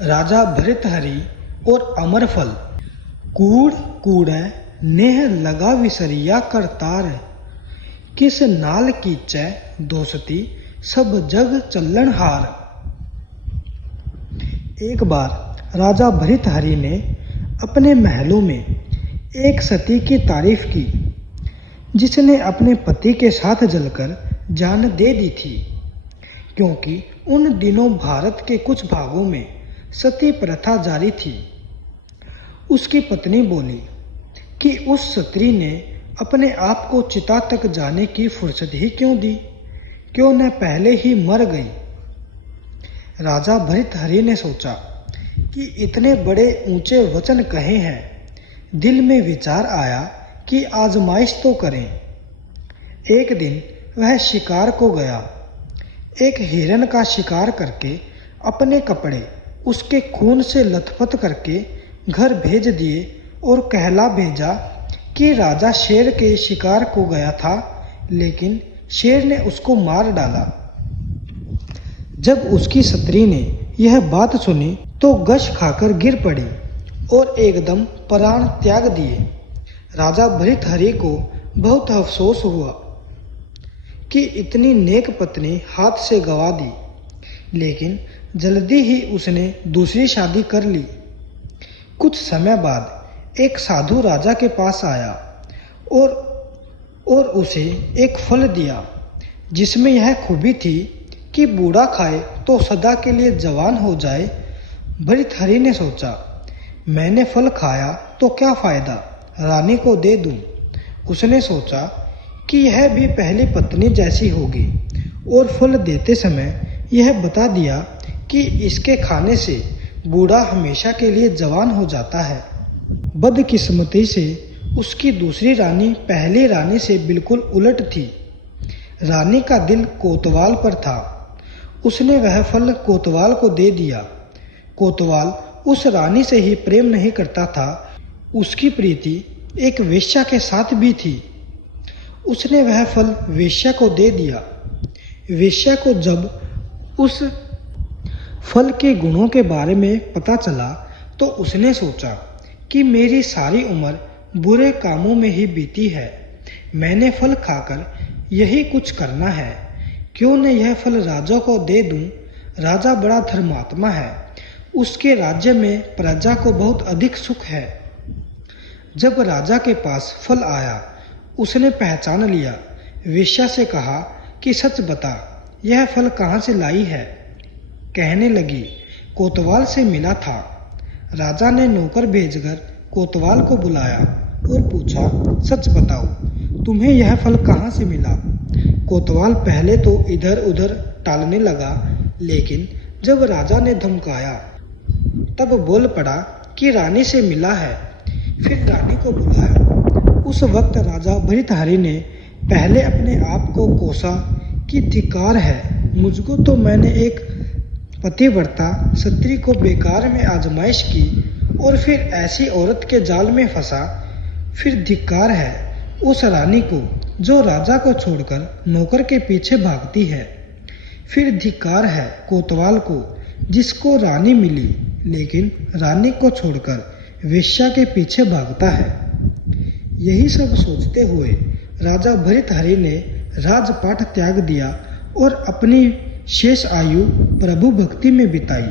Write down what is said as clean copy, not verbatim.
राजा भृतहरि और अमरफल। कूड़ कूड़ै नेह लगा विसरिया करतार, किस नाल कीचै दोस्ती सब जग चलन हार। एक बार राजा भृतहरि ने अपने महलों में एक सती की तारीफ की जिसने अपने पति के साथ जलकर जान दे दी थी, क्योंकि उन दिनों भारत के कुछ भागों में सती प्रथा जारी थी। उसकी पत्नी बोली कि उस स्त्री ने अपने आप को चिता तक जाने की फुर्सत ही क्यों दी, क्यों न पहले ही मर गई। राजा भृतहरि ने सोचा कि इतने बड़े ऊंचे वचन कहे हैं, दिल में विचार आया कि आजमाइश तो करें। एक दिन वह शिकार को गया। एक हिरन का शिकार करके अपने कपड़े उसके खून से लथपथ करके घर भेज दिए और कहला भेजा कि राजा शेर के शिकार को गया था, लेकिन शेर ने उसको मार डाला। जब उसकी स्त्री ने यह बात सुनी तो गश खाकर गिर पड़ी और एकदम प्राण त्याग दिए। राजा भृतहरि को बहुत अफसोस हुआ कि इतनी नेक पत्नी हाथ से गवा दी, लेकिन जल्दी ही उसने दूसरी शादी कर ली। कुछ समय बाद एक साधु राजा के पास आया और उसे एक फल दिया जिसमें यह खूबी थी कि बूढ़ा खाए तो सदा के लिए जवान हो जाए। भृतहरि ने सोचा, मैंने फल खाया तो क्या फायदा, रानी को दे दूं। उसने सोचा कि यह भी पहली पत्नी जैसी होगी और फल देते समय यह बता दिया कि इसके खाने से बूढ़ा हमेशा के लिए जवान हो जाता है। बदकिस्मती से उसकी दूसरी रानी पहली रानी से बिल्कुल उलट थी। रानी का दिल कोतवाल पर था। उसने वह फल कोतवाल को दे दिया। कोतवाल उस रानी से ही प्रेम नहीं करता था, उसकी प्रीति एक वेश्या के साथ भी थी। उसने वह फल वेश्या को दे दिया। वेश्या को जब उस फल के गुणों के बारे में पता चला तो उसने सोचा कि मेरी सारी उम्र बुरे कामों में ही बीती है, मैंने फल खाकर यही कुछ करना है, क्यों न यह फल राजा को दे दूं। राजा बड़ा धर्मात्मा है, उसके राज्य में प्रजा को बहुत अधिक सुख है। जब राजा के पास फल आया उसने पहचान लिया। वेश्या से कहा कि सच बता, यह फल कहाँ से लाई है। कहने लगी, कोतवाल से मिला था। राजा ने नौकर भेजकर कोतवाल को बुलाया और पूछा, सच बताओ, तुम्हें यह फल कहाँ से मिला। कोतवाल पहले तो इधर उधर टालने लगा, लेकिन जब राजा ने धमकाया तब बोल पड़ा कि रानी से मिला है। फिर रानी को बुलाया। उस वक्त राजा भृतहरि ने पहले अपने आप को कोसा कि धिक्कार है, मुझको तो मैंने एक पतिव्रता स्त्री को बेकार में आजमाइश की और फिर ऐसी औरत के जाल में फंसा। फिर धिक्कार है उस रानी को जो राजा को छोड़कर नौकर के पीछे भागती है। फिर धिक्कार है कोतवाल को जिसको रानी मिली लेकिन रानी को छोड़कर वेश्या के पीछे भागता है। यही सब सोचते हुए राजा भृतहरि ने राजपाट त्याग दिया और अपनी शेष आयु प्रभु भक्ति में बिताई।